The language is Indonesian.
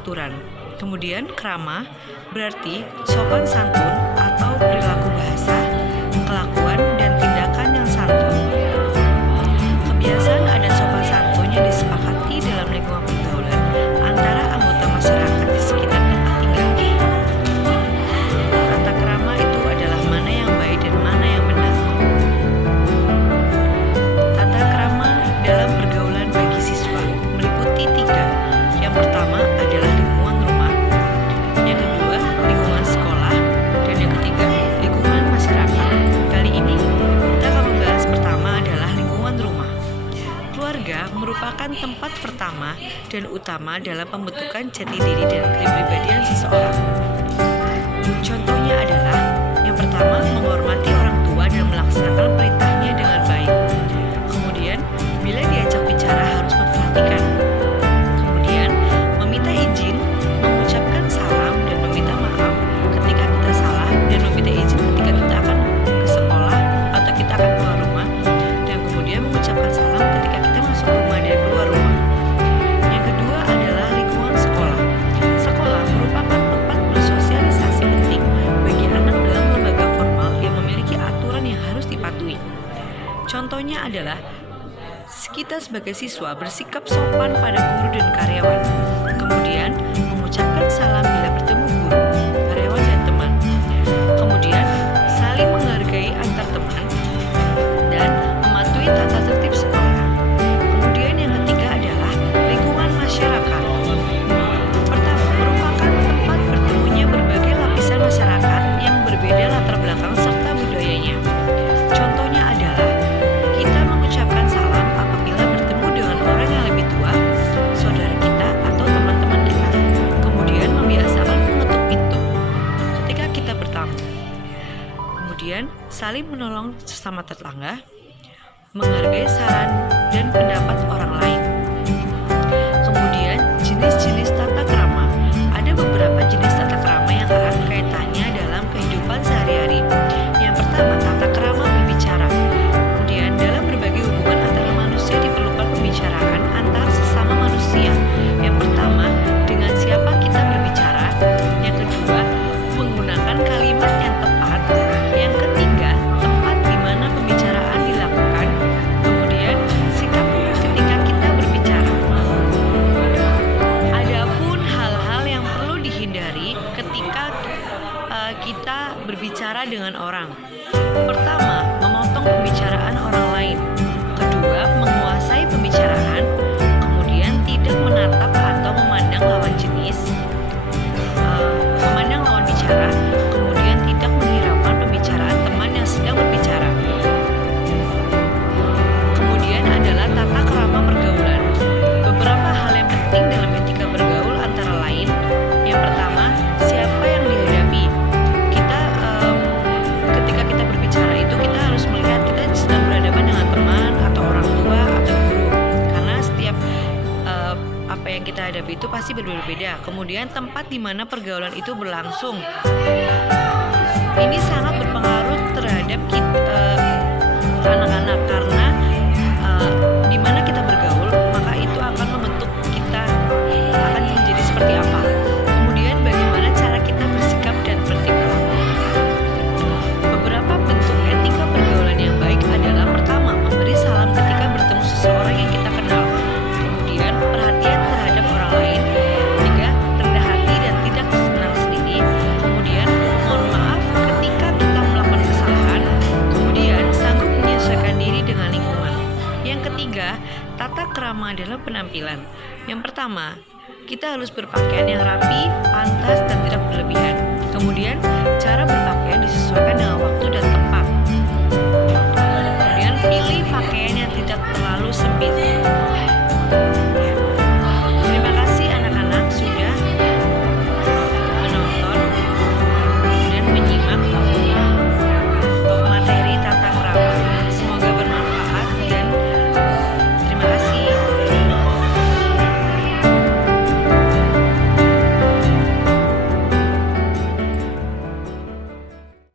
aturan. Kemudian krama berarti sopan santun atau perilaku bahasa, kelakuan, dan tindakan yang santun. Kebiasaan adat sopan santun yang disepakati dalam lingkungan pergaulan antara anggota masyarakat di sekitar tempat tinggal. Tata krama itu adalah mana yang baik dan mana yang benar. Tata krama dalam pergaulan bagi siswa meliputi 3. Yang pertama adalah lingkungan rumah, yang kedua lingkungan sekolah, dan yang ketiga lingkungan masyarakat. Kali ini kita akan membahas pertama adalah lingkungan rumah. Keluarga merupakan tempat pertama dan utama dalam pembentukan jati diri dan kepribadian seseorang. Contohnya adalah yang pertama, menghormati orang tua dan melaksanakan perintahnya dengan baik. Kemudian, bila diajak bicara harus memperhatikan. Kemudian, meminta izin, mengucapkan salam dan meminta maaf ketika kita salah, dan meminta izin ketika kita akan ke sekolah atau kita akan keluar rumah, dan kemudian mengucapkan salam ketika kita masuk rumah dan keluar rumah. Yang kedua adalah lingkungan sekolah. Sekolah merupakan tempat bersosialisasi penting bagi anak dalam lembaga formal yang memiliki aturan yang harus dipatuhi. Contohnya adalah kita sebagai siswa bersikap sopan pada guru dan karyawan, kemudian mengucapkan salam bila bertemu guru, karyawan, dan teman. Kemudian saling menghargai antar teman dan mematuhi tata tertib sekolah. Kemudian yang ketiga adalah lingkungan masyarakat. Pertama, merupakan tempat bertemunya berbagai lapisan masyarakat yang berbeda latar belakang serta budayanya. Contohnya adalah kita mengucapkan salam apabila bertemu dengan orang yang lebih tua, saudara kita, atau teman-teman kita. Kemudian membiasakan mengetuk pintu ketika kita bertamu. Kemudian saling menolong sesama tetangga, menghargai saran dan pendapat orang lain. Kemudian jenis-jenis tata krama. Ada beberapa jenis tata krama yang erat kaitannya dalam kehidupan sehari-hari. Yang pertama, tata krama berbicara. Kemudian dalam berbagai hubungan antara manusia diperlukan pembicaraan antar sesama manusia. Yang pertama, dengan siapa kita berbicara. Yang kedua, menggunakan kalimat yang tepat. Yang ketiga, tempat di mana pembicaraan dilakukan. Kemudian, sikap ketika kita berbicara. Adapun hal-hal yang perlu dihindari ketika kita berbicara dengan orang. Pertama, memotong pembicaraan orang lain. Kedua, menguasai pembicaraan. Kemudian, tidak menatap atau memandang lawan jenis, memandang lawan bicara. Kemudian, tidak menghiraukan pembicaraan teman yang sedang berbicara. Kemudian adalah tata krama pergaulan. Beberapa hal yang penting dalam etika bergaul antara lain. Yang pertama, siapa yang dihadapi. Ketika kita berbicara itu kita harus melihat kita sedang berhadapan dengan teman atau orang tua atau guru, karena setiap apa yang kita hadapi itu pasti berbeda-beda. Kemudian tempat di mana pergaulan itu berlangsung. Ini sangat berpengaruh terhadap anak-anak, karena di mana kita bergaul maka itu akan membentuk kita akan menjadi seperti apa. Kemudian bagaimana cara kita bersikap dan bertindak. Beberapa bentuk etika pergaulan yang baik adalah pertama, memberi salam ketika bertemu seseorang yang kita kenal. Kemudian perhatian terhadap orang lain. Ketiga, rendah hati dan tidak senang sendiri. Kemudian mohon maaf ketika kita melakukan kesalahan. Kemudian sanggup menyesuaikan diri dengan lingkungan. Yang ketiga, tata krama dalam penampilan. Yang pertama, kita harus berpakaian yang rapi, pantas, dan tidak berlebihan. Kemudian, cara berpakaian disesuaikan dengan waktu dan tempat.